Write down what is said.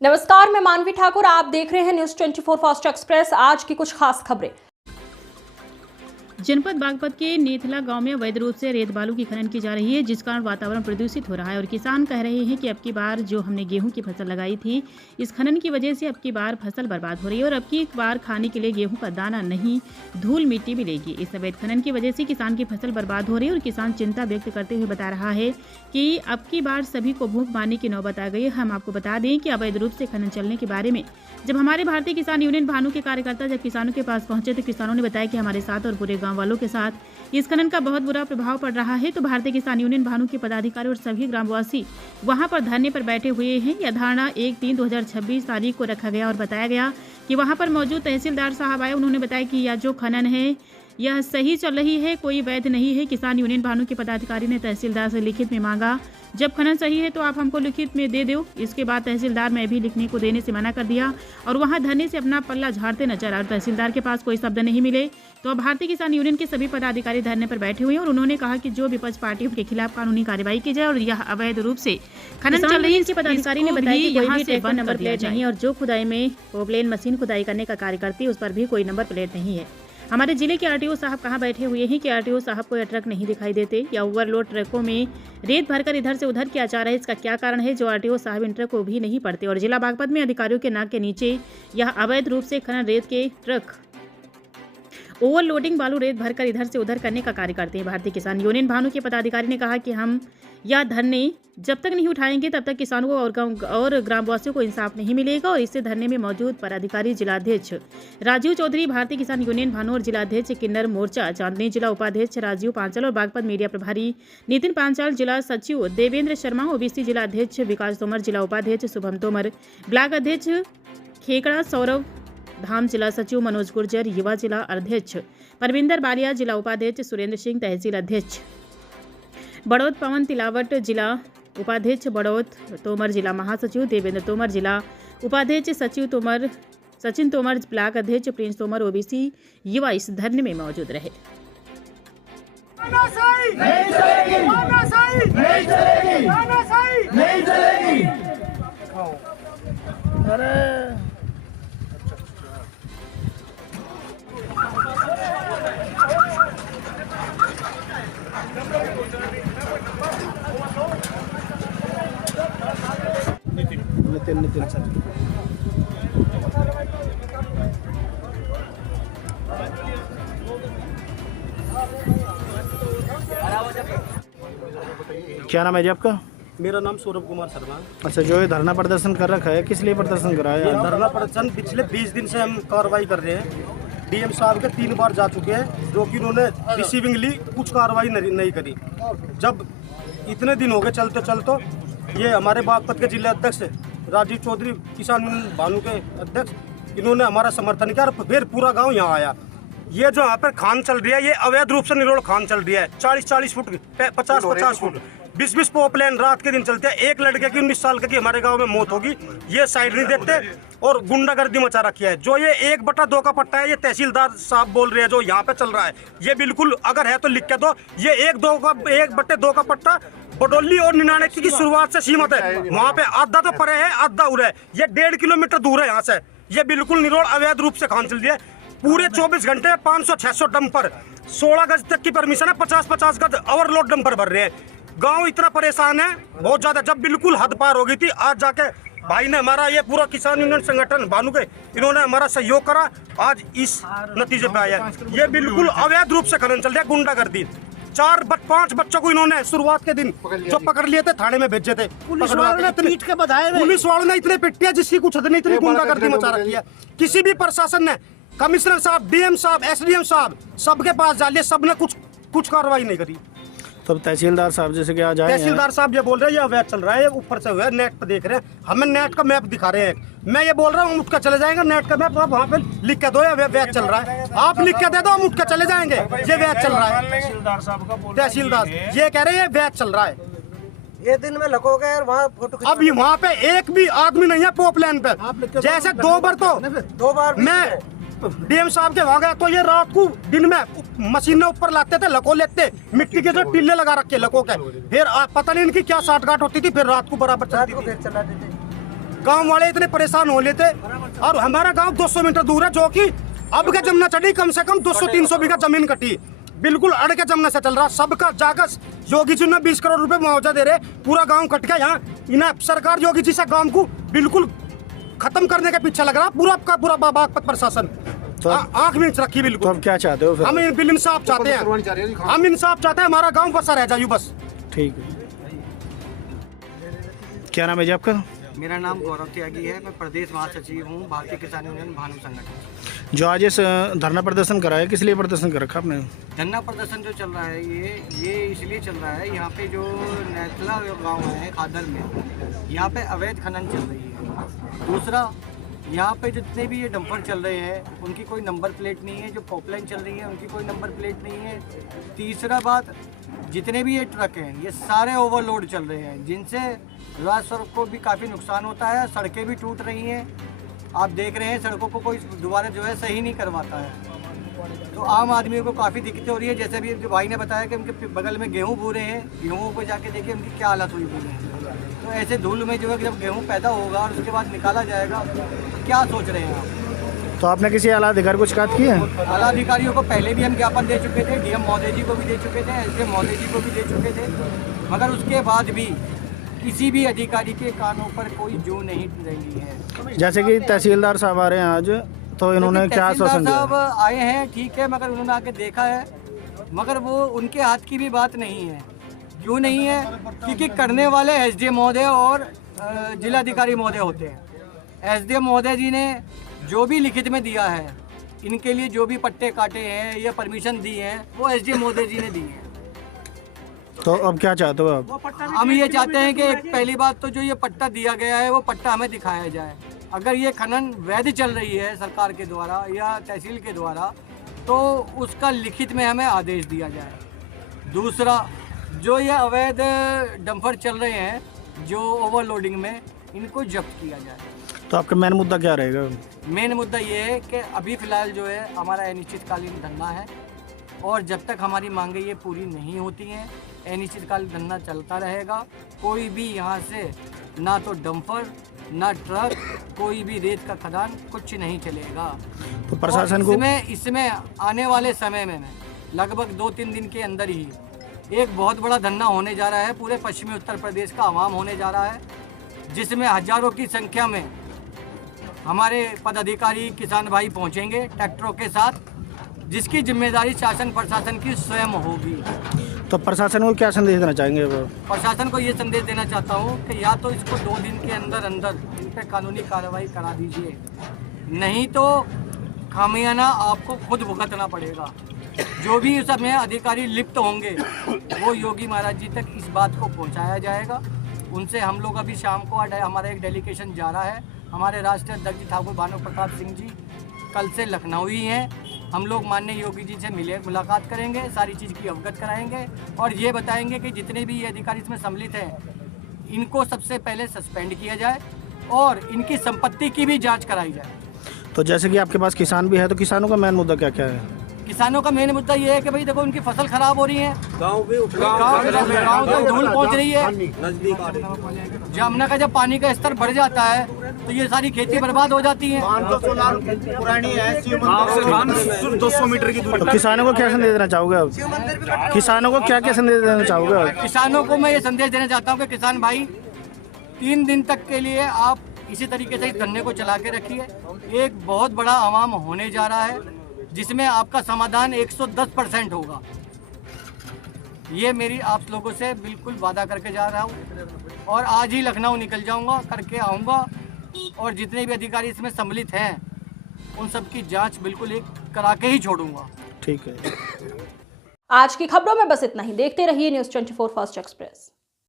नमस्कार, मैं मानवी ठाकुर। आप देख रहे हैं न्यूज 24 फास्ट एक्सप्रेस। आज की कुछ खास खबरें। जनपद बागपत के नेथला गांव में अवैध रूप से रेत बालू की खनन की जा रही है, जिस कारण वातावरण प्रदूषित हो रहा है और किसान कह रहे हैं कि अब की बार जो हमने गेहूं की फसल लगाई थी, इस खनन की वजह से अब की बार फसल बर्बाद हो रही है और अब की बार खाने के लिए गेहूं का दाना नहीं, धूल मिट्टी मिलेगी। इस अवैध खनन की वजह से किसान की फसल बर्बाद हो रही है और किसान चिंता व्यक्त करते हुए बता रहा है कि अब की बार सभी को भूख मारने की नौबत आ गई है। हम आपको बता दें कि अवैध रूप से खनन चलने के बारे में जब हमारे भारतीय किसान यूनियन भानु के कार्यकर्ता जब किसानों के पास पहुंचे तो किसानों ने बताया कि हमारे साथ और पूरे गांव वालों के साथ इस खनन का बहुत बुरा प्रभाव पड़ रहा है। तो भारतीय किसान यूनियन भानु के पदाधिकारी और सभी ग्रामवासी वहां पर धरने पर बैठे हुए हैं। यह धारणा 1/3/2026 तारीख को रखा गया और बताया गया कि वहां पर मौजूद तहसीलदार साहब आए। उन्होंने बताया कि यह जो खनन है यह सही चल रही है, कोई वैध नहीं है। किसान यूनियन भानु के पदाधिकारी ने तहसीलदार से लिखित में मांगा, जब खनन सही है तो आप हमको लिखित में दे दो। इसके बाद तहसीलदार में भी लिखने को देने से मना कर दिया और वहां धरने से अपना पल्ला झाड़ते नजर आए। तहसीलदार के पास कोई शब्द नहीं मिले तो अब भारतीय किसान यूनियन के सभी पदाधिकारी धरने पर बैठे हुए हैं और उन्होंने कहा कि जो विपक्ष पार्टियों के खिलाफ कानूनी कार्रवाई की जाए और यह अवैध रूप से खनन चल रही है। इसके पदाधिकारी ने बताया कि यहाँ से वन नंबर प्लेट नहीं और जो खुदाई में पोपलेन मशीन खुदाई करने का कार्य करती है उस पर भी कोई नंबर प्लेट नहीं है। हमारे जिले के आरटीओ साहब कहाँ बैठे हुए हैं कि आरटीओ साहब को यह ट्रक नहीं दिखाई देते या ओवरलोड ट्रकों में रेत भरकर इधर से उधर किया जा रहा है। इसका क्या कारण है जो आरटीओ साहब इन ट्रक को भी नहीं पढ़ते और जिला बागपत में अधिकारियों के नाक के नीचे यह अवैध रूप से खनन रेत के ट्रक ओवरलोडिंग बालू रेत भरकर इधर से उधर करने का कार्य करते हैं। भारतीय किसान यूनियन भानु के पदाधिकारी ने कहा कि हम यह धरने जब तक नहीं उठाएंगे तब तक किसानों को और ग्रामवासियों को इंसाफ नहीं मिलेगा। और इससे धरने में मौजूद पदाधिकारी जिलाध्यक्ष राजीव चौधरी, भारतीय किसान यूनियन भानु और जिलाध्यक्ष किन्नर मोर्चा चांदनी, जिला उपाध्यक्ष राजीव पांचाल और बागपत मीडिया प्रभारी नितिन पांचाल, जिला सचिव देवेंद्र शर्मा, ओबीसी जिला अध्यक्ष विकास तोमर, जिला उपाध्यक्ष शुभम तोमर, ब्लॉक अध्यक्ष खेकड़ा सौरभ धाम, जिला सचिव मनोज गुर्जर, युवा जिला अध्यक्ष परविंदर बालिया, जिला उपाध्यक्ष सुरेंद्र सिंह, तहसील अध्यक्ष बड़ौद पवन तिलावट, जिला उपाध्यक्ष बड़ौद तोमर, जिला महासचिव देवेंद्र तोमर, जिला उपाध्यक्ष सचिव तोमर सचिन तोमर, ब्लॉक अध्यक्ष प्रिंस तोमर, ओबीसी युवा इस धरने में मौजूद रहे। क्या नाम है जी आपका? मेरा नाम सौरभ कुमार शर्मा। अच्छा, जो ये धरना प्रदर्शन कर रखा है किस लिए प्रदर्शन कर रहा है? ये धरना प्रदर्शन पिछले 20 दिन से हम कार्रवाई कर रहे हैं। डीएम साहब के 3 बार जा चुके हैं जो कि उन्होंने रिसीविंगली कुछ कार्रवाई नहीं करी। जब इतने दिन हो गए चलते चलते ये हमारे बागपत के जिला अध्यक्ष राजीव चौधरी, किसान यूनियन भानु के अध्यक्ष, इन्होंने हमारा समर्थन किया और फिर पूरा गाँव यहाँ आया। ये जो यहाँ पर खान चल रही है ये अवैध रूप से निरोड़ खान चल रही है। 40-40 फुट 50-50 फुट 20-20 पोपलेन रात के दिन चलते हैं। एक लड़के की 19 साल की हमारे गांव में मौत होगी, ये साइड नहीं देते और गुंडागर्दी मचा रखी है। जो ये 1/2 का पट्टा है ये तहसीलदार साहब बोल रहे हैं जो यहाँ पे चल रहा है, ये बिल्कुल अगर है तो लिख के दो। ये 1/2 का पट्टा बडोली और 99 की शुरुआत से सीमित है। वहाँ पे आधा तो परे है आधा उरे है, ये 1.5 किलोमीटर दूर है यहाँ से। ये बिल्कुल निरोड़ अवैध रूप से खान चल रही है। पूरे 24 घंटे 500-600 डंपर 16 गज तक की परमिशन है, 50-50 गज ओवरलोड डंपर भर रहे हैं। गांव इतना परेशान है बहुत ज्यादा। जब बिल्कुल हद पार हो गई थी आज जाके भाई ने हमारा ये पूरा किसान यूनियन संगठन भानु के इन्होंने हमारा सहयोग करा, आज इस नतीजे पे आया। ये बिल्कुल अवैध रूप से खनन चल रहा है, गुंडागर्दी। 4-5 बच्चों को इन्होंने शुरुआत के दिन जो पकड़ लिए थे थाने में भेजे थे। पुलिस वालों ने इतने पिटिया जिसकी कुछ हद नहीं, इतनी गुंडागर्दी मचा रखी है। किसी भी प्रशासन ने, कमिश्नर साहब, डीएम साहब, एसडीएम साहब, सबके पास जालिए, सबने कुछ कार्रवाई नहीं करी। तब तहसीलदार साहब जैसे कि आज आए, तहसीलदार साहब ये बोल रहे हैं ये अवैध चल रहा है, ये ऊपर से हुआ है, नेट पे देख रहे हैं, हमें नेट का मैप दिखा रहे हैं। मैं ये बोल रहा हूँ उठ कर चले जाएंगे, नेट का मैप आप वहाँ पे लिख के दो ये अवैध चल रहा है। आप लिख के दे दो हम उठ कर चले जाएंगे, ये अवैध चल रहा है। तहसीलदार ये कह रहे हैं अवैध चल रहा है। ये दिन में लगोगे और वहाँ फोटो अब वहाँ पे एक भी आदमी नहीं है पोपलेन पे। जैसे 2 बार मैं डीएम साहब के वहाँ गया तो ये रात को दिन में मशीन ऊपर लाते थे, लको लेते, मिट्टी के जो टिल्ले लगा रखे लको के, फिर पता नहीं इनकी क्या साठगांठ होती थी, फिर रात को बराबर चलती थी। गांव वाले इतने परेशान हो लेते। और हमारा गांव 200 मीटर दूर है, जो कि अब के जमना चढ़ी कम से कम 200-300 बीघा जमीन कटी, बिल्कुल अड़ के जमने से चल रहा। सबका जागस योगी जी ने 20 करोड़ रुपए मुआवजा दे रहे, पूरा गांव कट गया। यहाँ इन्हें सरकार योगी जी से गांव को बिल्कुल खत्म करने के पीछे लग रहा पूरा का पूरा बागपत प्रशासन। तो आंख में रखी बिल्कुल। तो अब क्या चाहते हो फिर? हम बिल इंसाफ चाहते हैं, हम इंसाफ चाहते हैं, हमारा गांव बसा रह जाए बस। ठीक है। क्या नाम है जी आपका? मेरा नाम गौरव त्यागी है, मैं प्रदेश महासचिव हूँ भारतीय किसान यूनियन भानु संगठन। जो आज इस धरना प्रदर्शन करा है, किस लिए प्रदर्शन कर रखा आपने? धरना प्रदर्शन जो चल रहा है ये इसलिए चल रहा है, यहाँ पे जो नैथला गांव है खादर में, यहाँ पे अवैध खनन चल रही है। दूसरा, यहाँ पे जितने भी ये डंपर चल रहे हैं उनकी कोई नंबर प्लेट नहीं है, जो पॉपलाइन चल रही है उनकी कोई नंबर प्लेट नहीं है। तीसरा बात, जितने भी ये ट्रक हैं ये सारे ओवरलोड चल रहे हैं, जिनसे रास्ते को भी काफ़ी नुकसान होता है, सड़कें भी टूट रही हैं। आप देख रहे हैं सड़कों को कोई दोबारा जो है सही नहीं करवाता है, तो आम आदमी को काफ़ी दिक्कतें हो रही है। जैसे भी जो भाई ने बताया कि उनके बगल में गेहूँ बो रहे हैं, गेहूँ को जाके देखिए उनकी क्या हालत हुई हुई है। तो ऐसे धूल में जो है जब गेहूँ पैदा होगा और उसके बाद निकाला जाएगा, तो क्या सोच रहे हैं आप? तो आपने किसी आला अधिकारी को शिकायत की है? आला अधिकारियों को पहले भी हम ज्ञापन दे चुके थे, डीएम महोदय जी को भी दे चुके थे, एसडीएम महोदय जी को भी दे चुके थे, मगर उसके बाद भी किसी भी अधिकारी के कानों पर कोई जू नहीं रही है। जैसे कि तहसीलदार साहब आ रहे हैं आज, तो इन्होंने क्या आश्वासन दिया? साहब आए हैं, ठीक है, मगर उन्होंने आके देखा है, मगर वो उनके हाथ की भी बात नहीं है। क्यों नहीं है? क्योंकि करने वाले एसडीएम महोदय और जिलाधिकारी महोदय होते हैं। एसडीएम महोदय जी ने जो भी लिखित में दिया है, इनके लिए जो भी पट्टे काटे हैं या परमिशन दी है, वो एसडीएम महोदय जी ने दी है। तो अब क्या चाहते हो आप? हम ये चाहते हैं कि पहली बात तो जो ये पट्टा दिया गया है वो पट्टा हमें दिखाया जाए। अगर ये खनन वैध चल रही है सरकार के द्वारा या तहसील के द्वारा, तो उसका लिखित में हमें आदेश दिया जाए। दूसरा, जो ये अवैध डंपर चल रहे हैं जो ओवरलोडिंग में, इनको जब्त किया जाए। तो आपका मेन मुद्दा क्या रहेगा? मेन मुद्दा ये है कि अभी फ़िलहाल जो है हमारा अनिश्चितकालीन धरना है, और जब तक हमारी मांगें ये पूरी नहीं होती हैं, अनिश्चितकालीन धरना चलता रहेगा। कोई भी यहाँ से ना तो डंपर ना ट्रक, कोई भी रेत का खदान, कुछ नहीं चलेगा। तो प्रशासन को इसमें आने वाले समय में लगभग 2-3 दिन के अंदर ही एक बहुत बड़ा धरना होने जा रहा है, पूरे पश्चिमी उत्तर प्रदेश का आवाम होने जा रहा है, जिसमें हजारों की संख्या में हमारे पदाधिकारी किसान भाई पहुंचेंगे ट्रैक्टरों के साथ, जिसकी जिम्मेदारी शासन प्रशासन की स्वयं होगी। तो प्रशासन को क्या संदेश देना चाहेंगे? प्रशासन को ये संदेश देना चाहता हूँ कि या तो इसको 2 दिन के अंदर अंदर इन पर कानूनी कार्रवाई करा दीजिए, नहीं तो खामियाना आपको खुद भुगतना पड़ेगा। जो भी इसमें अधिकारी लिप्त होंगे वो योगी महाराज जी तक इस बात को पहुँचाया जाएगा। उनसे हम लोग अभी शाम को हमारा एक डेलीगेशन जा रहा है। हमारे राष्ट्रीय अध्यक्ष ठाकुर भानु प्रताप सिंह जी कल से लखनऊ ही हैं। हम लोग माननीय योगी जी से मुलाकात करेंगे, सारी चीज़ की अवगत कराएंगे और ये बताएंगे कि जितने भी ये अधिकारी इसमें सम्मिलित हैं इनको सबसे पहले सस्पेंड किया जाए और इनकी संपत्ति की भी जांच कराई जाए। तो जैसे कि आपके पास किसान भी है, तो किसानों का मेन मुद्दा क्या क्या है? किसानों का मेन मुद्दा ये है कि भाई देखो उनकी फसल खराब हो रही है, गाँव तक धूल पहुँच रही है। जमुना का जब पानी का स्तर बढ़ जाता है तो ये सारी खेती बर्बाद हो जाती है। 200 मीटर की दूरी। तो किसानों को क्या संदेश देना चाहोगे आप? किसानों को क्या क्या संदेश देना चाहोगे आप? किसानों को मैं ये संदेश देना चाहता हूँ कि किसान भाई 3 दिन तक के लिए आप इसी तरीके से इस धरने को चला के रखिए। एक बहुत बड़ा आवाम होने जा रहा है जिसमें आपका समाधान 110% होगा। ये मेरी आप लोगों से बिल्कुल वादा करके जा रहा हूँ और आज ही लखनऊ निकल जाऊँगा, करके आऊँगा और जितने भी अधिकारी इसमें सम्मिलित हैं उन सब की जांच बिल्कुल एक करा के ही छोड़ूंगा। ठीक है। आज की खबरों में बस इतना ही। देखते रहिए न्यूज़ 24 फास्ट एक्सप्रेस।